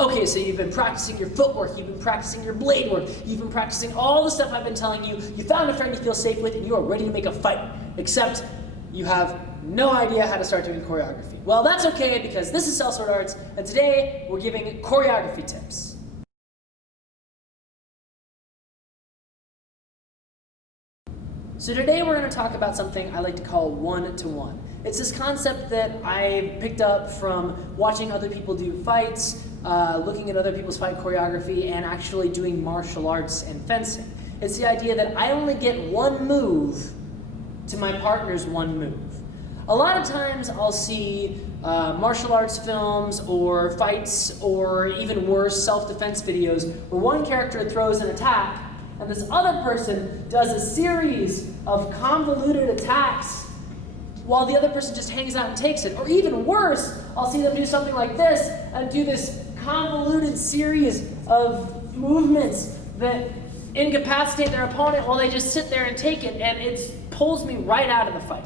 Okay, so you've been practicing your footwork, you've been practicing your blade work, you've been practicing all the stuff I've been telling you, you found a friend you feel safe with, and you are ready to make a fight, except you have no idea how to start doing choreography. Well, that's okay, because this is Sellsword Arts, and today we're giving choreography tips. So today we're going to talk about something I like to call one-to-one. It's this concept that I picked up from watching other people do fights, looking at other people's fight choreography, and actually doing martial arts and fencing. It's the idea that I only get one move to my partner's one move. A lot of times I'll see martial arts films or fights or even worse, self-defense videos where one character throws an attack and this other person does a series of convoluted attacks while the other person just hangs out and takes it. Or even worse, I'll see them do something like this and do this convoluted series of movements that incapacitate their opponent while they just sit there and take it, and it pulls me right out of the fight.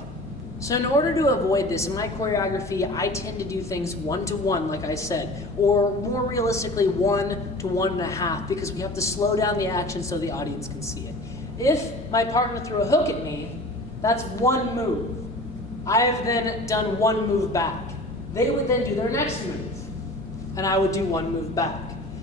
So in order to avoid this, in my choreography, I tend to do things one-to-one, like I said, or more realistically, 1 to 1.5, because we have to slow down the action so the audience can see it. If my partner threw a hook at me, that's one move. I have then done one move back. They would then do their next move, and I would do one move back.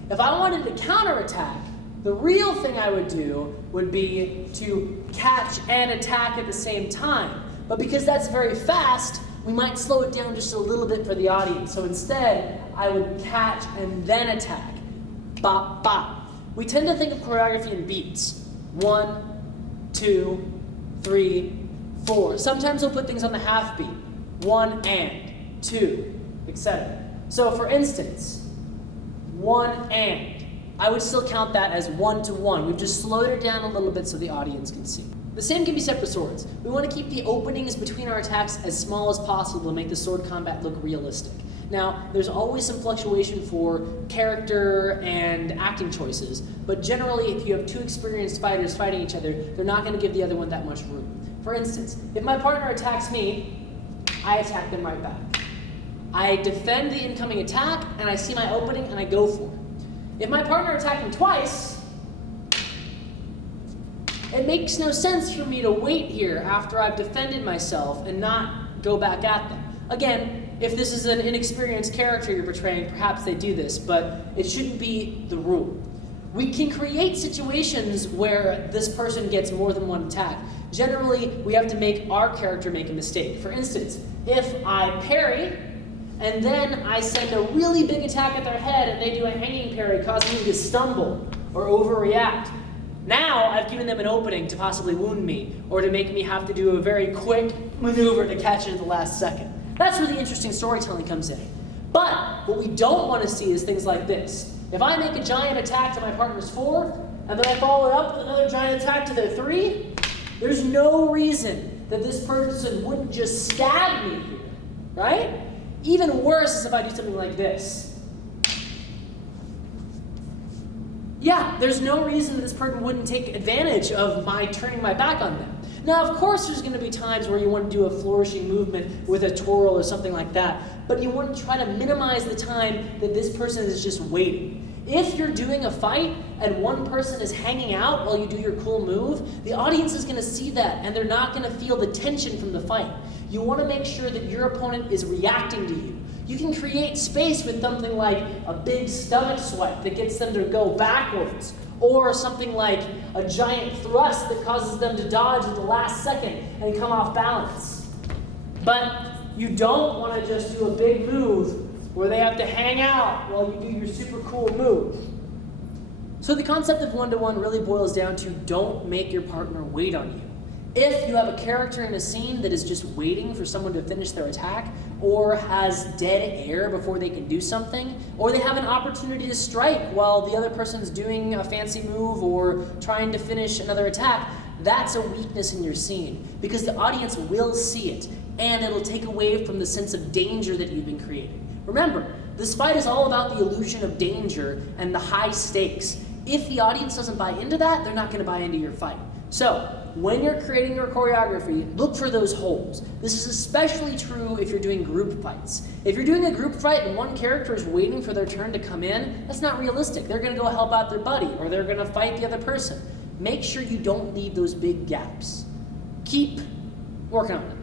If I wanted to counterattack, the real thing I would do would be to catch and attack at the same time. But because that's very fast, we might slow it down just a little bit for the audience. So instead, I would catch and then attack. Bop, bop. We tend to think of choreography in beats. 1, 2, 3, 4. Sometimes we'll put things on the half beat. 1 and, 2, etc. So for instance, 1 and. I would still count that as 1-to-1. We've just slowed it down a little bit so the audience can see. The same can be said for swords. We want to keep the openings between our attacks as small as possible to make the sword combat look realistic. Now, there's always some fluctuation for character and acting choices, but generally if you have two experienced fighters fighting each other, they're not going to give the other one that much room. For instance, if my partner attacks me, I attack them right back. I defend the incoming attack, and I see my opening, and I go for it. If my partner attacked me twice, it makes no sense for me to wait here after I've defended myself and not go back at them. Again, if this is an inexperienced character you're portraying, perhaps they do this, but it shouldn't be the rule. We can create situations where this person gets more than one attack. Generally, we have to make our character make a mistake. For instance, if I parry, and then I send a really big attack at their head and they do a hanging parry, causing me to stumble or overreact, now I've given them an opening to possibly wound me or to make me have to do a very quick maneuver to catch it at the last second. That's where the interesting storytelling comes in. But what we don't want to see is things like this. If I make a giant attack to my partner's 4, and then I follow it up with another giant attack to their 3, there's no reason that this person wouldn't just stab me here, right? Even worse is if I do something like this. Yeah, there's no reason that this person wouldn't take advantage of my turning my back on them. Now, of course, there's going to be times where you want to do a flourishing movement with a twirl or something like that, but you want to try to minimize the time that this person is just waiting. If you're doing a fight and one person is hanging out while you do your cool move, the audience is going to see that and they're not going to feel the tension from the fight. You want to make sure that your opponent is reacting to you. You can create space with something like a big stomach swipe that gets them to go backwards, or something like a giant thrust that causes them to dodge at the last second and come off balance. But you don't want to just do a big move where they have to hang out while you do your super cool move. So the concept of one-to-one really boils down to don't make your partner wait on you. If you have a character in a scene that is just waiting for someone to finish their attack, or has dead air before they can do something, or they have an opportunity to strike while the other person's doing a fancy move or trying to finish another attack, that's a weakness in your scene, because the audience will see it, and it'll take away from the sense of danger that you've been creating. Remember, this fight is all about the illusion of danger and the high stakes. If the audience doesn't buy into that, they're not going to buy into your fight. So, when you're creating your choreography, look for those holes. This is especially true if you're doing group fights. If you're doing a group fight and one character is waiting for their turn to come in, that's not realistic. They're going to go help out their buddy, or they're going to fight the other person. Make sure you don't leave those big gaps. Keep working on it.